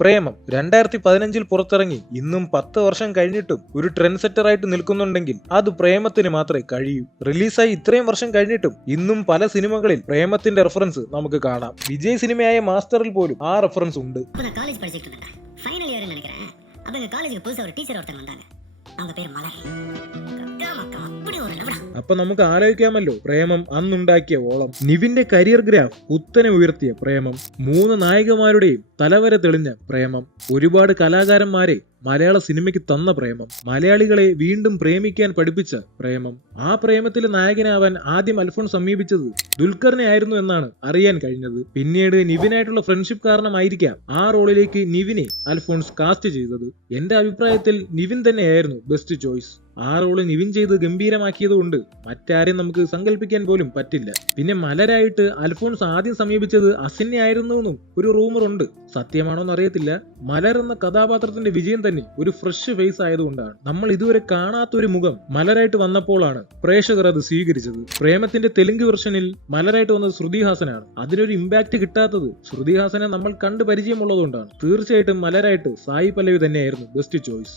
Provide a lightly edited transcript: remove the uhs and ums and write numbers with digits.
പ്രേമം 2015 പുറത്തിറങ്ങി ഇന്നും 10 വർഷം കഴിഞ്ഞിട്ടും ഒരു ട്രെൻഡ് സെറ്ററായിട്ട് നിൽക്കുന്നുണ്ടെങ്കിൽ അത് പ്രേമത്തിന് മാത്രമേ കഴിയൂ. റിലീസായി ഇത്രയും വർഷം കഴിഞ്ഞിട്ടും ഇന്നും പല സിനിമകളിൽ പ്രേമത്തിന്റെ റെഫറൻസ് നമുക്ക് കാണാം. വിജയ് സിനിമയായ മാസ്റ്ററിൽ പോലും ആ റെഫറൻസ് ഉണ്ട്. காலேஜ் படிச்சிட்டு இருந்தேன். ஃபைனல் இயர்னு நினைக்கிறேன். அப்ப எங்க காலேஜுக்கு புதுசா ஒரு டீச்சர் ஒருத்தங்க வந்தாங்க. அவங்க பேர் மலர். அப்படி ஒரு லவ்டா. അപ്പൊ നമുക്ക് ആലോചിക്കാമല്ലോ പ്രേമം അന്നുണ്ടാക്കിയ ഓളം. നിവിന്റെ കരിയർ ഗ്രാഫ് കുത്തനെ ഉയർത്തിയ പ്രേമം, 3 നായികമാരുടെയും തലവര തെളിഞ്ഞ പ്രേമം, ഒരുപാട് കലാകാരന്മാരെ മലയാള സിനിമയ്ക്ക് തന്ന പ്രേമം, മലയാളികളെ വീണ്ടും പ്രേമിക്കാൻ പഠിപ്പിച്ച പ്രേമം. ആ പ്രേമത്തിൽ നായകനാവാൻ ആദ്യം അൽഫോൺസ് സമീപിച്ചത് ദുൽഖറിനെ ആയിരുന്നു എന്നാണ് അറിയാൻ കഴിഞ്ഞത്. പിന്നീട് നിവിനായിട്ടുള്ള ഫ്രണ്ട്ഷിപ്പ് കാരണമായിരിക്കാം ആ റോളിലേക്ക് നിവിനെ അൽഫോൺസ് കാസ്റ്റ് ചെയ്തത്. എന്റെ അഭിപ്രായത്തിൽ നിവിൻ തന്നെയായിരുന്നു ബെസ്റ്റ് ചോയ്സ്. ആ റോള് നിവിൻ ചെയ്ത് ഗംഭീരമാക്കിയത് കൊണ്ട് മറ്റാരെയും നമുക്ക് സങ്കല്പിക്കാൻ പോലും പറ്റില്ല. പിന്നെ മലരായിട്ട് അൽഫോൺസ് ആദ്യം സമീപിച്ചത് അസിനെ ആയിരുന്നുവെന്നും ഒരു റൂമർ ഉണ്ട്. സത്യമാണോന്ന് അറിയത്തില്ല. മലർ എന്ന കഥാപാത്രത്തിന്റെ വിജയം തന്നെ ഒരു ഫ്രഷ് ഫേസ് ആയതുകൊണ്ടാണ്. നമ്മൾ ഇതുവരെ കാണാത്തൊരു മുഖം മലരായിട്ട് വന്നപ്പോഴാണ് പ്രേക്ഷകർ അത് സ്വീകരിച്ചത്. പ്രേമത്തിന്റെ തെലുങ്ക് വെർഷനിൽ മലരായിട്ട് വന്നത് ശ്രുതിഹാസനാണ്. അതിനൊരു ഇമ്പാക്ട് കിട്ടാത്തത് ശ്രുതിഹാസനെ നമ്മൾ കണ്ട് പരിചയമുള്ളതുകൊണ്ടാണ്. തീർച്ചയായിട്ടും മലരായിട്ട് സായി പല്ലവി തന്നെയായിരുന്നു ബെസ്റ്റ് ചോയ്സ്.